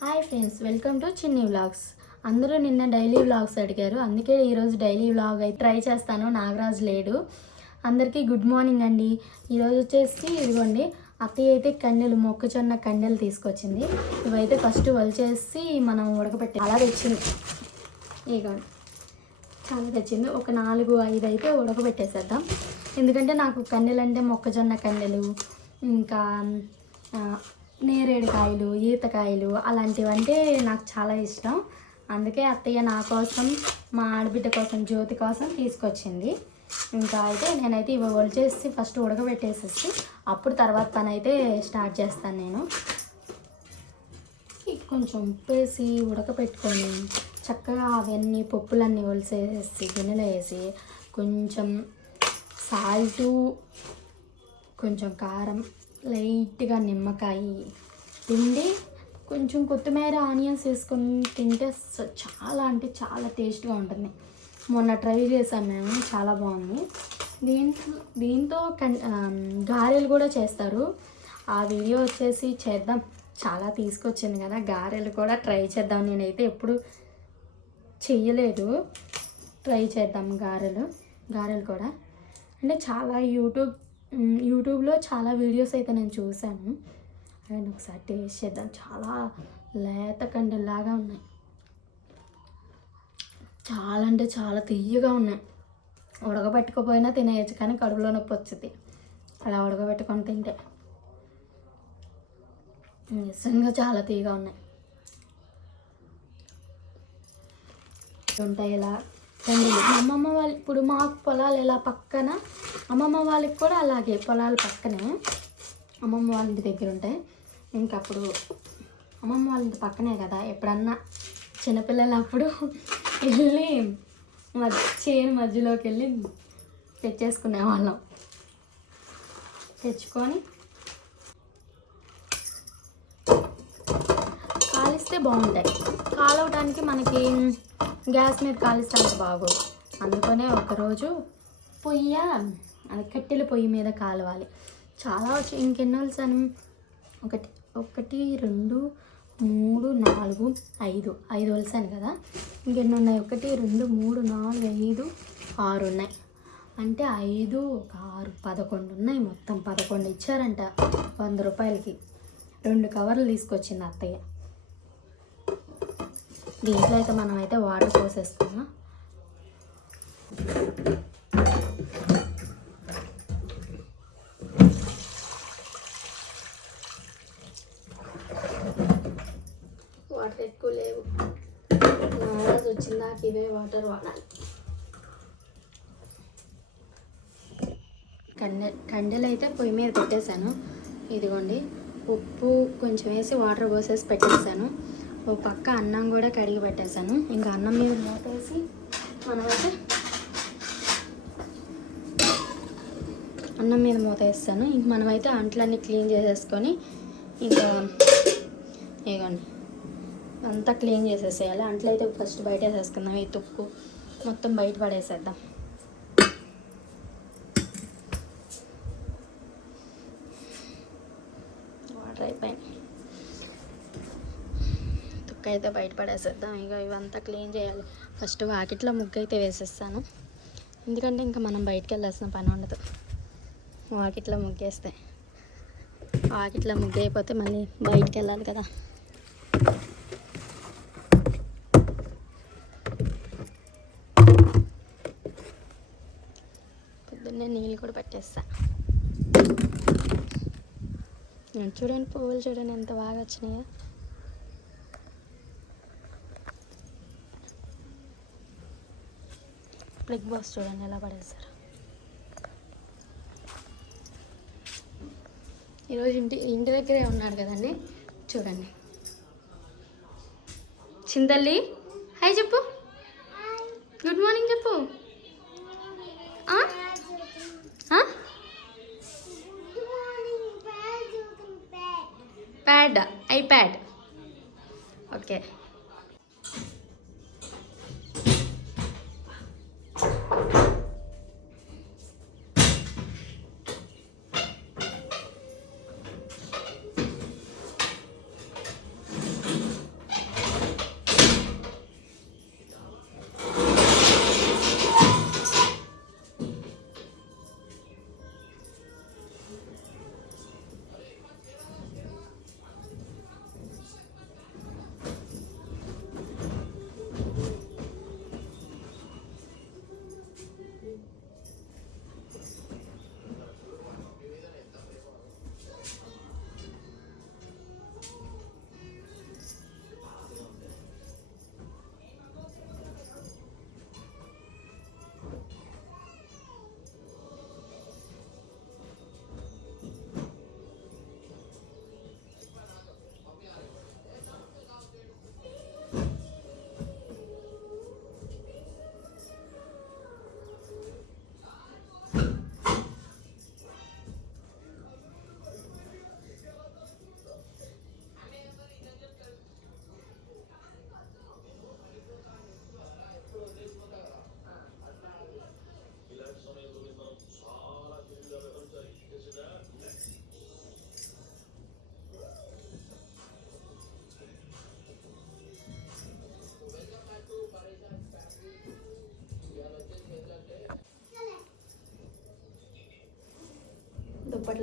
Hi friends, welcome to చిన్ని vlogs. అందరూ నిన్న డైలీ వ్లాగ్స్ అడిగారు, అందుకే ఈరోజు డైలీ వ్లాగ్ అయితే ట్రై చేస్తాను. నాగరాజు లేడు. అందరికీ గుడ్ మార్నింగ్ అండి. ఈరోజు వచ్చేసి ఇదిగోండి, అత్తయ్య అయితే కండెలు, మొక్కజొన్న కండెలు తీసుకొచ్చింది. ఇవైతే ఫస్ట్ వలిచేసి మనం ఉడకబెట్టి అలా తెచ్చింది. ఇదిగోండి, చాలా తెచ్చింది. ఒక 4-5 అయితే ఉడకబెట్టేసేద్దాం. ఎందుకంటే నాకు కండెలు అంటే మొక్కజొన్న కండెలు, ఇంకా నేరేడుకాయలు, ఈతకాయలు అలాంటివంటే నాకు చాలా ఇష్టం. అందుకే అత్తయ్య నా కోసం, మా ఆడబిడ్డ కోసం, జ్యోతి కోసం తీసుకొచ్చింది. ఇంకా అయితే నేనైతే ఇవి వలిచేసి ఫస్ట్ ఉడకబెట్టేసేసి అప్పుడు తర్వాత పని అయితే స్టార్ట్ చేస్తాను. నేను కొంచెం ఉప్పేసి ఉడకపెట్టుకొని చక్కగా అవన్నీ పప్పులన్నీ ఒలిసేసి గిన్నెలో వేసి కొంచెం సాల్టు, కొంచెం కారం, లైట్గా నిమ్మకాయ పిండి, కొంచెం కొత్తిమీర, ఆనియన్స్ వేసుకొని తింటే చాలా అంటే చాలా టేస్ట్గా ఉంటుంది. మొన్న ట్రై చేసాం మేము, చాలా బాగుంది. దీంతో గారెలు కూడా చేస్తారు. ఆ వీడియో వచ్చేసి చేద్దాం, చాలా తీసుకొచ్చింది కదా, గారెలు కూడా ట్రై చేద్దాం. నేనైతే ఎప్పుడు చెయ్యలేదు, ట్రై చేద్దాం గారెలు కూడా. అంటే చాలా యూట్యూబ్లో చాలా వీడియోస్ అయితే నేను చూశాను. అండ్ ఒకసారి టేస్ట్ చేద్దాం. చాలా లేత కండెల్లాగా ఉన్నాయి, చాలా అంటే చాలా తియ్యగా ఉన్నాయి. ఉడకబెట్టుకోపోయినా తినేయచ్చు, కానీ కడుపులో నొప్పి వచ్చింది అలా ఉడకబెట్టుకొని తింటే. నిజంగా చాలా తీయగా ఉన్నాయి. ఉంటాయి ఇలా కండెలు. మా అమ్మమ్మ వాళ్ళు, ఇప్పుడు మాకు పొలాలు ఎలా పక్కన, అమ్మమ్మ వాళ్ళకి కూడా అలాగే పొలాలు పక్కనే అమ్మమ్మ వాళ్ళ ఇంటి దగ్గర ఉంటాయి. ఇంకప్పుడు అమ్మమ్మ వాళ్ళ ఇంటి పక్కనే కదా, ఎప్పుడన్నా చిన్నపిల్లలు అప్పుడు వెళ్ళి చేను మధ్యలోకి వెళ్ళి తెచ్చేసుకునేవాళ్ళం. తెచ్చుకొని కాలిస్తే బాగుంటాయి. కాలవడానికి మనకి గ్యాస్ మీద కాలిస్తే అంత బాగోదు. అందుకనే ఒకరోజు అది కట్టెల పొయ్యి మీద కాలవాలి. చాలా వచ్చి ఇంకెన్నో వలసాను, 1 2 3 4 5 వలసాను కదా. ఇంకెన్ని ఉన్నాయి? 1 2 3 4 5 6 ఉన్నాయి. అంటే 5 6 11 ఉన్నాయి. మొత్తం 11 ఇచ్చారంట 100 రూపాయలకి. 2 కవర్లు తీసుకొచ్చింది అత్తయ్య. దీంట్లో అయితే మనం అయితే వాటర్ పోసేసుకున్నాం. వాటర్ ఎక్కువ లేవు, నారాజు వచ్చిందాక ఇవే వాటర్ వాడాలి. కండెలు అయితే పొయ్యి మీద పెట్టేశాను. ఇదిగోండి, ఉప్పు కొంచెం వేసి వాటర్ పోసేసి పెట్టేశాను. ఓ పక్క అన్నం కూడా కడిగి పెట్టేశాను. ఇంకా అన్నం మీద మూతేసి మనమైతే అన్నం మీద మూత వేస్తాను. ఇంక మనమైతే అంట్లన్నీ క్లీన్ చేసేసుకొని ఇంకా ఇగోండి అంతా క్లీన్ చేసేసేయాలి. అంట్లు అయితే ఫస్ట్ బయట వేసేసుకుందాం. ఈ తుక్కు మొత్తం బయట పడేసేద్దాం. వాటర్ అయిపోయింది, తుక్కు అయితే బయట పడేసేద్దాం. ఇక ఇవంతా క్లీన్ చేయాలి. ఫస్ట్ వాకిట్లో ముగ్గు అయితే వేసేస్తాను, ఎందుకంటే ఇంకా మనం బయటకు వెళ్ళాల్సిన పని ఉండదు. వాకిట్లో ముగ్గేస్తే, వాకిట్లో ముగ్గు అయిపోతే మళ్ళీ బయటికి వెళ్ళాలి కదా. పొద్దున్నే నీళ్ళు కూడా పట్టేస్తా. చూడండి, పువ్వులు చూడండి ఎంత బాగా వచ్చినాయో. బిగ్ బాస్ చూడండి ఎలా పడేస్తారు. ఈరోజు ఇంటి దగ్గరే ఉన్నాడు కదండి, చూడండి. చింతల్లి హాయ్ చెప్పు, గుడ్ మార్నింగ్ చెప్పు. IPad okay.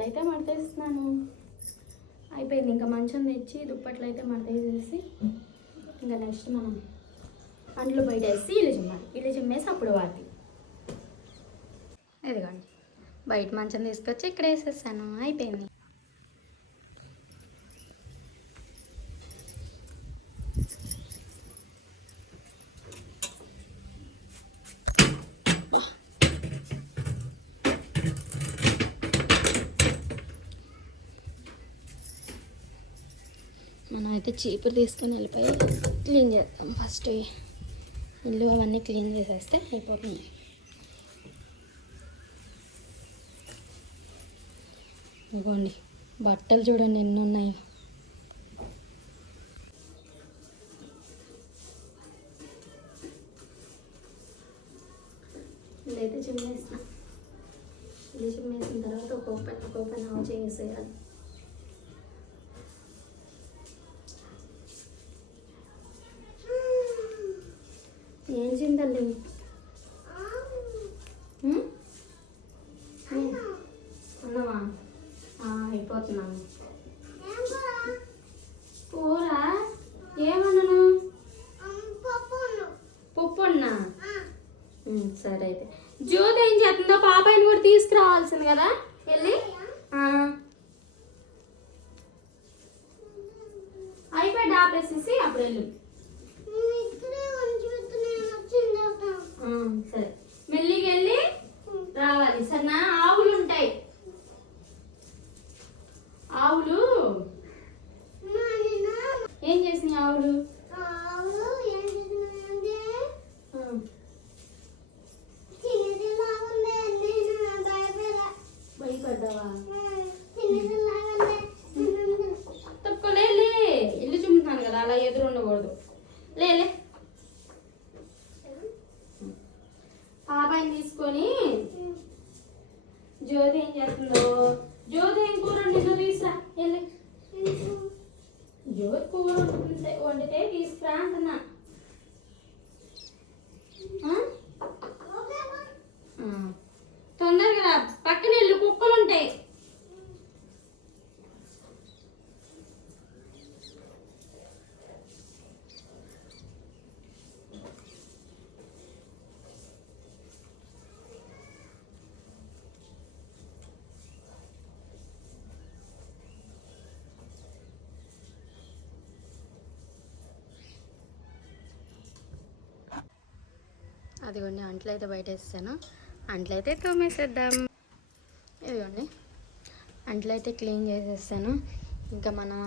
దుప్పట్లు అయితే మడతేస్తున్నాను. అయిపోయింది. ఇంకా మంచం తెచ్చి దుప్పట్లు అయితే మడతేసేసి ఇంకా నెక్స్ట్ మనం అంట్లు బయట వేసి ఇల్లు చిమ్మాలి. ఇల్లు చిమ్మేసి అప్పుడు వాటి ఇదిగోండి బయట మంచం తీసుకొచ్చి ఇక్కడ వేసేసాను. అయిపోయింది. మనం అయితే చీపురు తీసుకొని వెళ్ళిపోయి క్లీన్ చేస్తాం. ఫస్ట్ ఇల్లు అవన్నీ క్లీన్ చేసేస్తే అయిపోతుంది. ఇదిగోండి బట్టలు చూడండి ఎన్ని ఉన్నాయో. ఇదైతే చిమ్మేసిన. ఇది చిమ్మేసిన తర్వాత ఒక ఓపెన్ ఆఫ్ చేసేయాలి. ఏం చింతల్లి ఉన్నావా? అయిపోతున్నాను. కూర ఏమన్నాను? పప్పు అన్నా. సరే అయితే జ్యోతి ఏం చేస్తుందో పాపాయిని కూడా తీసుకురావాల్సింది కదా వెళ్ళి. అయిపోయి ఆపేసేసి అప్పుడు వెళ్ళు. సరే మెల్లిగా వెళ్ళి రావాలి. సరేనా? ఆవులు ఉంటాయి. ఆవులు ఏం చేసినాయి? ఆవులు భయపడ్డావా? తప్పుకోలే. ఇల్లు చుమ్ముతున్నాను కదా, అలా ఎదురు ఉండకూడదు. లేలే పాపాయిని తీసుకొని జ్యోతి ఏం చేస్తుందో. జ్యోతి ఏం కూర వండిందో తీసురా వెళ్ళి. జ్యోతి కూర వండితే తీసుకురా అంటున్నా. తొందరగా పక్కన వెళ్ళు, కుక్కలు ఉంటాయి. అదిగోండి అంట్లు అయితే బయట వేసాను. అంట్లు అయితే తోమేసేద్దాం. ఇదిగోండి అంట్లు అయితే క్లీన్ చేసేసాను. ఇంకా మనం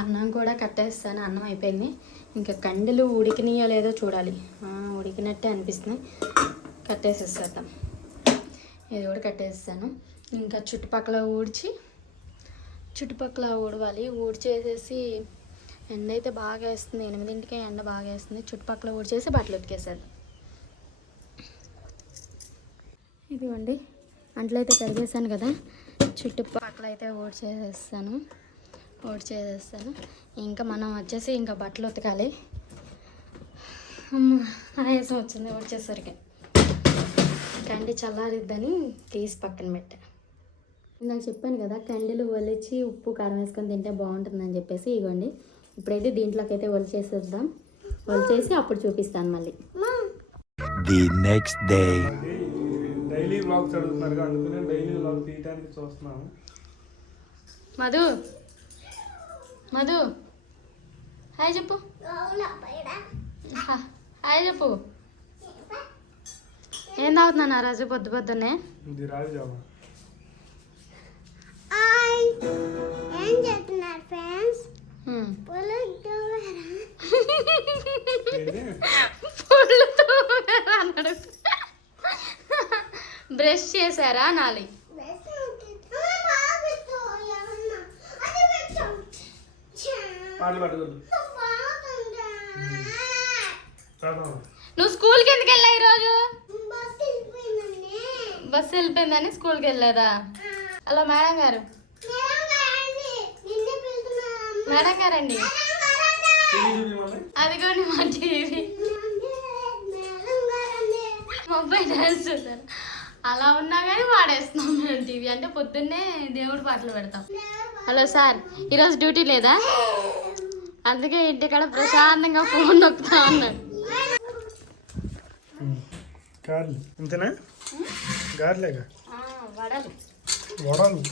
అన్నం కూడా కట్టేస్తాను. అన్నం అయిపోయింది. ఇంకా కండలు ఉడికినాయో లేదో చూడాలి. ఉడికినట్టే అనిపిస్తుంది. కట్టేసేసేద్దాం. ఇది కూడా కట్టేస్తాను. ఇంకా చుట్టుపక్కల ఊడవాలి. ఊడ్చేసేసి ఎండ అయితే బాగా వేస్తుంది. 8ంటికే ఎండ బాగా వేస్తుంది. చుట్టుపక్కల ఊడ్చేసి బట్టలు ఉతికేసేద్దాం. ఇదిగోండి అంట్లు అయితే కడిగేసాను కదా, చుట్టుపక్కల అయితే ఊడ్చేసేస్తాను. ఇంకా మనం వచ్చేసి ఇంకా బట్టలు ఉతకాలి. ఆయాసం వచ్చింది ఊడ్చేసరికి. కండి చల్లారిద్దని తీసి పక్కన పెట్టా. నాకు చెప్పాను కదా కండీలు ఒలిచి ఉప్పు కారం వేసుకొని తింటే బాగుంటుందని చెప్పేసి. ఇవ్వండి ఇప్పుడైతే దీంట్లోకి అయితే ఒలిచేసి అప్పుడు చూపిస్తాను మళ్ళీ. The next day. Daily vlogs అడుగుతున్నారు, అందుకనే డైలీ వ్లాగ్ తీయడానికి చూస్తున్నాము. మధు హాయ్ చెప్పు. హాయ్ చెప్పు. ఏం తాగుతున్నా రాజు పొద్దున్నే? ఇది రాజు జామా. ఏం చేస్తున్నారు ఫ్రెండ్స్? అన్నాడు. బ్రష్ చేశారా నాలి? నువ్వు స్కూల్కి ఎందుకు వెళ్ళా ఈరోజు? బస్సు వెళ్ళిపోయిందని స్కూల్కి వెళ్ళారా? హలో మేడం గారు. మేడం గారండి, అదిగోండి మా టీవీ. మా అబ్బాయి డాన్స్ చూసారు. అలా ఉన్నా కానీ వాడేస్తున్నాం మేము టీవీ. అంటే పొద్దున్నే దేవుడి పాటలు పెడతాం. హలో సార్, ఈరోజు డ్యూటీ లేదా? అందుకే ఇంటికాడ ప్రశాంతంగా ఫోన్ నొక్కుతా ఉన్నాడు. గారెలు ఇంతేనా? గారెలేగా వడలు వడలు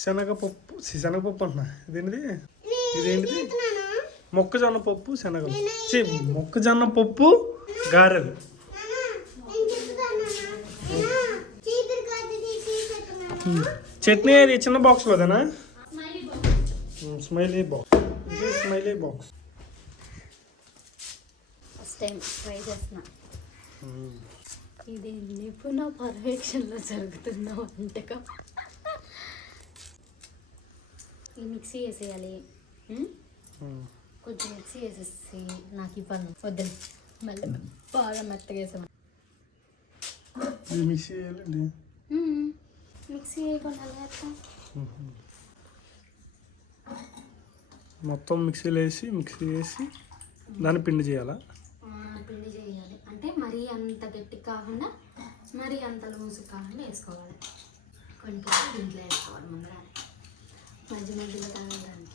శనగపప్పు అంటున్నా. ఇదేంటిది? మొక్కజొన్న పప్పు శనగలు. మొక్కజొన్న పప్పు గారెలు. చట్నీ అది చిన్న బాక్స్ కదనా? Smiley box. ఇది smiley box. First time try చేస్తున్నా. ఇది నిపుణ పర్యవేక్షణలో జరుగుతున్న వంటకం. ఈ మిక్సీ వేసేయాలి. కొంచెం మిక్సీ వేసేసి నాకు ఇవ్వాలి. వద్దు మళ్ళీ బాగా మెత్తగా వేసాను. మిక్సీ వేయాలండి. మిక్సీ వేయకుండా వేస్తాం. మొత్తం మిక్సీ వేసి దాన్ని పిండి చేయాలా? పిండి చేయాలి అంటే మరీ అంత గట్టిగా కాకుండా మరీ అంత లూజు కాకుండా వేసుకోవాలి. కొంచెం దీంట్లో వేసుకోవాలి ముందర మధ్య మధ్యలో తాగడానికి.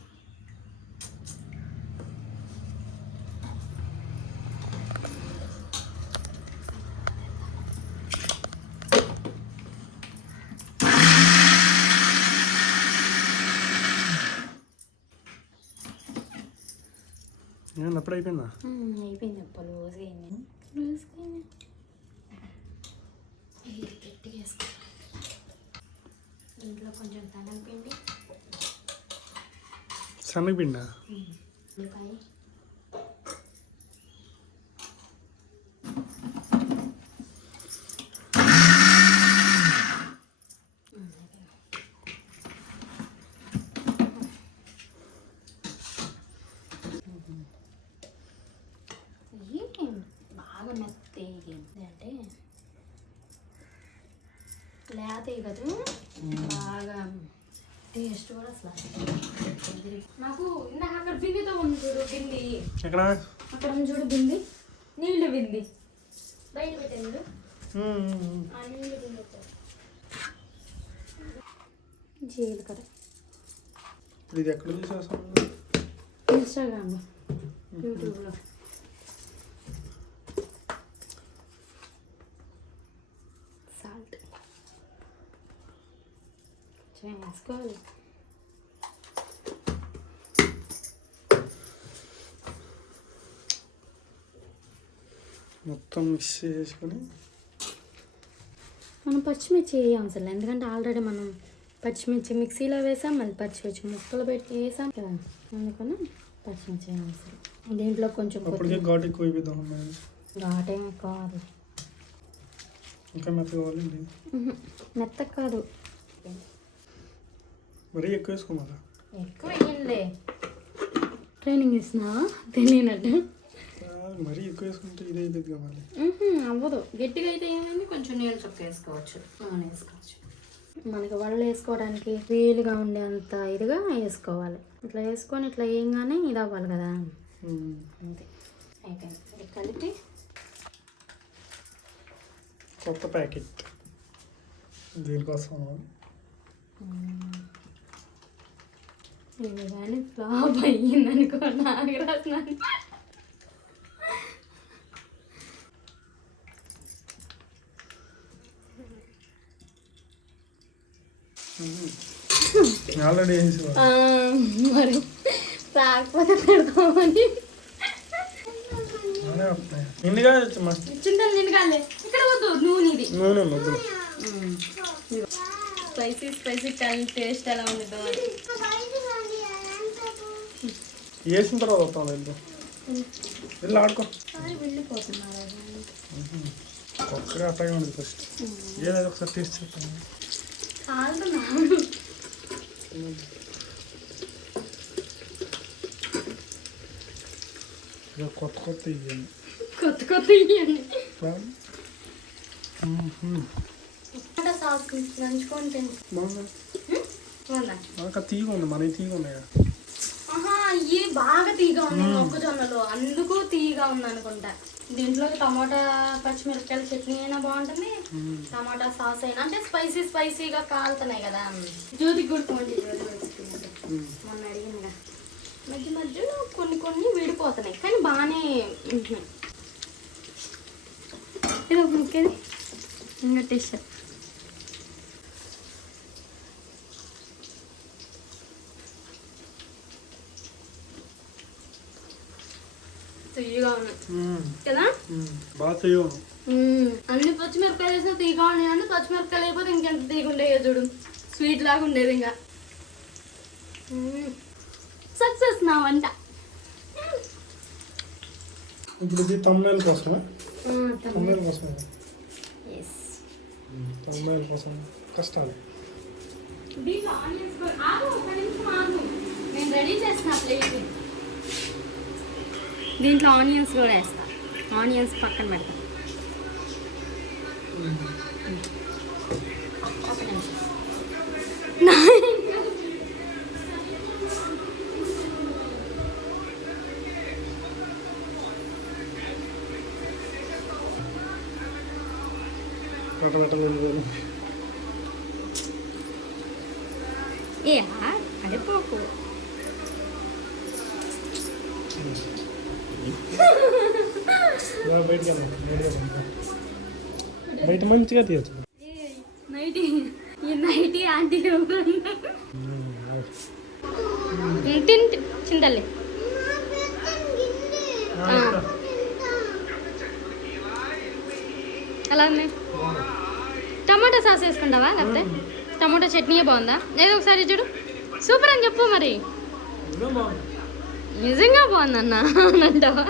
అప్పుడు అయిపోయిందా? అయిపోయింది. అప్పుడు లూజ్గా అయింది. గట్టిగా వేసుకోవాలి. ఇంట్లో కొంచెం శనగపిండి. శనగపిండా? ఉల్లిపాయ, బాగా మెత్తగా అంటే లేతవి కదా, బాగా టేస్ట్ కూడా అసలు. నాకు ఇందాక అక్కడ బిందెతో ఉంది చూడు, బింది ఎక్కడ? అక్కడ ఉంది చూడు బింది, నీళ్ళు బింది బయట పెట్టాను. ఆ నీళ్ళు బింది పెట్టారు. జీలకర్ర. ఇది ఎక్కడ చూసేసాను? ఇన్స్టాగ్రామ్లో, యూట్యూబ్లో. సాల్ట్ వేసుకోవాలి. మొత్తం మిక్స్ చేసుకొని మనం పచ్చిమిర్చి వేయం అసలు, ఎందుకంటే ఆల్రెడీ మనం పచ్చిమిర్చి మిక్సీలో వేసాం, మళ్ళీ పచ్చిమిర్చి ముక్కలు పెట్టి వేసాం కదా, అందుకని పచ్చిమిర్చి వేయం అసలు. దీంట్లో కొంచెం ఘాటు ఎక్కువ అయిపోతాం. ఘాటేం ఎక్కువ కాదు, ఇంకా మెత్తగా కావాలండి. మెత్తగా కాదు, మరీ ఎక్కువ వేసుకోమాలా? ఎక్కువ వేయండి. ట్రైనింగ్ ఇస్తున్నావా తెలియనట్టు? మరీ ఎక్కువ వేసుకుంటే ఇది అయిపోతుంది కావాలి. అవ్వదు. గట్టిగా అయితే ఏమైంది, కొంచెం నీళ్ళు చొక్క వేసుకోవచ్చు, నూనె వేసుకోవచ్చు. మనకి వడలు వేసుకోవడానికి వీలుగా ఉండేంత ఇదిగా వేసుకోవాలి. ఇట్లా వేసుకొని ఇట్లా వేయంగానే ఇది అవ్వాలి కదా, అంతే. అయిపోయింది. కలిపి కొత్త ప్యాకెట్ దీనికోసం ఇది కానీ ఫ్లాప్ అయ్యిందనుకో నాగరాజు. ఆల్రెడీ మరి రాకపోతే పెడతామని నిండుగా చింతలు నిండుగాలే. ఇక్కడ వద్దు, నూనె నూనె వద్దు. స్పైసీ స్పైసీ టేస్ట్ ఎలా ఉంటుందో వేసిన తర్వాత వస్తాం. వెళ్ళి ఆడుకో. వెళ్ళిపోతున్నారు కొత్తగా అట్లాగే ఉండదు. ఫస్ట్ ఏదైనా ఒకసారి టేస్ట్ చేస్తాను. కొత్త కొత్త ఇవ్వండి, కొత్త కొత్త ఇవ్వండి. సాస్ నంచుకొని బాగా తీగ ఉంది, మనకి తీగ ఉన్నాయా? ఇవి బాగా తీగా ఉంది మొక్కజొన్నలో, అందుకు తీగా ఉంది అనుకుంటా. దీంట్లోకి టమాటా పచ్చిమిరపకాయల చట్నీ అయినా బాగుంటుంది, టమాటా సాస్ అయినా, అంటే స్పైసీగా కాలుతున్నాయి కదా. జ్యోతికి కూడా ఫోన్ చేసి మొన్న అడిగిందిగా, మధ్యలో కొన్ని విడిపోతున్నాయి కానీ బాగానే ఉంటున్నాయి. ఇది ఒక ముక్కేది ఇంకా టేస్ట్ తీయగా ఉన్నాయి కదా, బాగా తీయగా. అన్ని పచ్చిమిరపకాయలు వేసినా తీగా ఉన్నాయి, అన్ని పచ్చిమిరపకాయలు అయిపోతే ఇంకెంత తీగ ఉండేది చూడు, స్వీట్ లాగా ఉండేది. ఇంకా సక్సెస్ నా వంట. ఇప్పుడు ఇది తమ్ముళ్ళ కోసమే, తమ్ముళ్ళ కోసమే, తమ్ముళ్ళ కోసం కష్టాలు. నేను రెడీ చేసిన ప్లేట్. దీంట్లో ఆనియన్స్ కూడా వేస్తా, ఆనియన్స్ పక్కన పెడతా. ఒక నిమిషం. ఏ అడిపోకు. బయట మంచిగా తీయచ్చు. నైటీ ఆంటీ చింతలే. అలా టమాటా సాస్ వేసుకుంటావా, లేకపోతే టమాటా చట్నీయే బాగుందా? ఏదో ఒకసారి చూడు, సూపర్ అని చెప్పు. మరి నిజంగా బాగుందన్న అంటావా?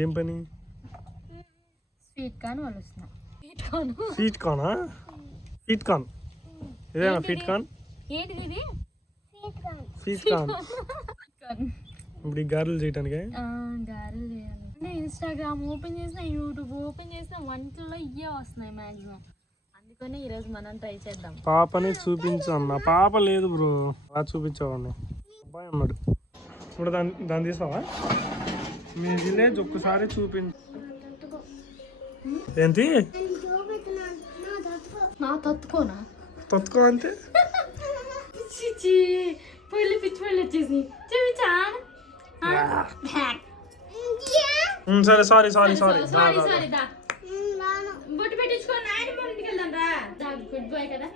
ఏం పని? స్వీట్ కార్న్ వాళ్ళు వస్తున్నా. స్వీట్ కార్నా? స్వీట్ కార్న్ ఇదేనా? స్వీట్ కార్న్ ఏంటిది ఇది? Sweet corn. ఇప్పుడు ఈ గారెలు చేయటానికి గారెలు చేయాలి అంటే ఇన్స్టాగ్రామ్ ఓపెన్ చేసినా, యూట్యూబ్ ఓపెన్ చేసినా వంటల్లో ఇవే వస్తున్నాయి మ్యాక్సిమం. అందుకనే ఈరోజు మనం ట్రై చేద్దాం. పాపని చూపించమ్మా. పాప లేదు బ్రో, అలా చూపించావండి. అబ్బాయి ఉన్నాడు. ఇప్పుడు దాన్ని తీసావా? మీ విలేజ్ ఒక్కసారి చూపించు. ఏంటి నా తత్తుకోనా? తొత్తుకో అంటే పళ్ళు పిచ్చి పళ్ళు వచ్చేసి చూపించా. సరే సారీ సారీ సారీ. బొట్టు పెట్టించుకొని ఆయన మన ఇంటికి వెళ్దాం రా. గుడ్ బాయ్ కదా.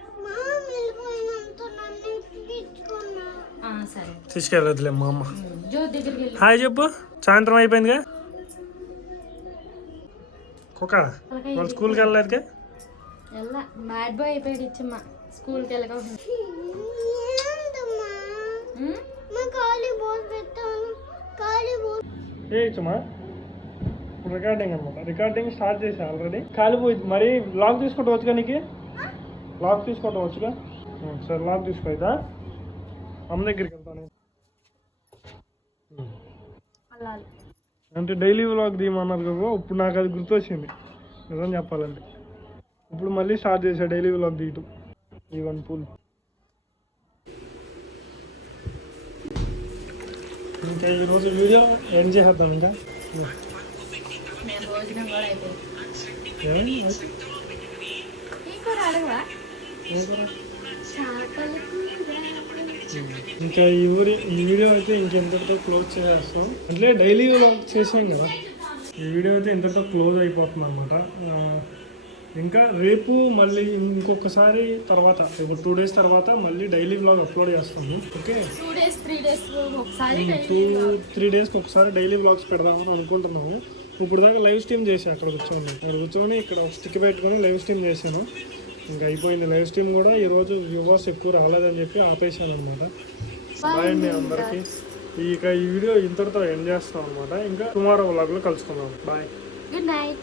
సరే తీసుకెళ్ళదులే మా అమ్మ. జ్యోతి దగ్గరికి వెళ్ళి హాయ్ చెప్పు. సాయంత్రం అయిపోయిందిగా. కుక్క వాళ్ళు స్కూల్కి వెళ్ళలేదుగా. బ్యాడ్ బాయ్ అయిపోయాడు ఇచ్చమ్మా, స్కూల్కి వెళ్ళకుండా. ఏ ఇచ్చమ్మా రికార్డింగ్ అనమాట. రికార్డింగ్ స్టార్ట్ చేసా ఆల్రెడీ. కాలిపోయింది మరి. లాక్ తీసుకుంటూ వచ్చుగా, నీకు లాక్ తీసుకుంటూ వచ్చుగా. సరే లాక్ తీసుకో. ఇదా అమ్మ దగ్గరికి వెళ్తాను. అంటే డైలీ వ్లాగ్ తీయమన్నారు కదా, ఇప్పుడు నాకు అది గుర్తొచ్చింది నిజం చెప్పాలంటే. ఇప్పుడు మళ్ళీ స్టార్ట్ చేశా డైలీ వ్లాగ్ తీయటం. ఈ వన్ పూల్ ఇంకా ఈరోజు వీడియో ఎండ్ చేసేద్దాం. ఇంకా భోజనం కూడా అయిపోయింది. ఇంకా ఈ వీడియో అయితే ఇంకెంతటితో క్లోజ్ చేసేస్తాం. అంటే డైలీ వ్లాగ్ చేసాం కదా, ఈ వీడియో అయితే ఇంతటితో క్లోజ్ అయిపోతుంది అనమాట. ఇంకా రేపు మళ్ళీ ఇంకొకసారి తర్వాత, ఇప్పుడు 2 days తర్వాత మళ్ళీ డైలీ వ్లాగ్ అప్లోడ్ చేస్తాము. ఓకే, 2-3 daysకి ఒకసారి డైలీ వ్లాగ్స్ పెడదామని అనుకుంటున్నాము. ఇప్పుడు దాకా లైవ్ స్ట్రీమ్ చేసి అక్కడ కూర్చొని ఇక్కడ స్టిక్ పెట్టుకొని లైవ్ స్ట్రీమ్ చేశాను. ఇంకా అయిపోయింది లైవ్ స్ట్రీమ్ కూడా. ఈరోజు వ్యూవర్స్ ఎక్కువ రాలేదని చెప్పి ఆపేసాను అనమాట. బాయ్ అండి అందరికీ. ఇక ఈ వీడియో ఇంతటితో ఎండ్ చేస్తాం అనమాట. ఇంకా టుమారో వ్లాగ్లో కలుసుకుందాం. Bye, good night.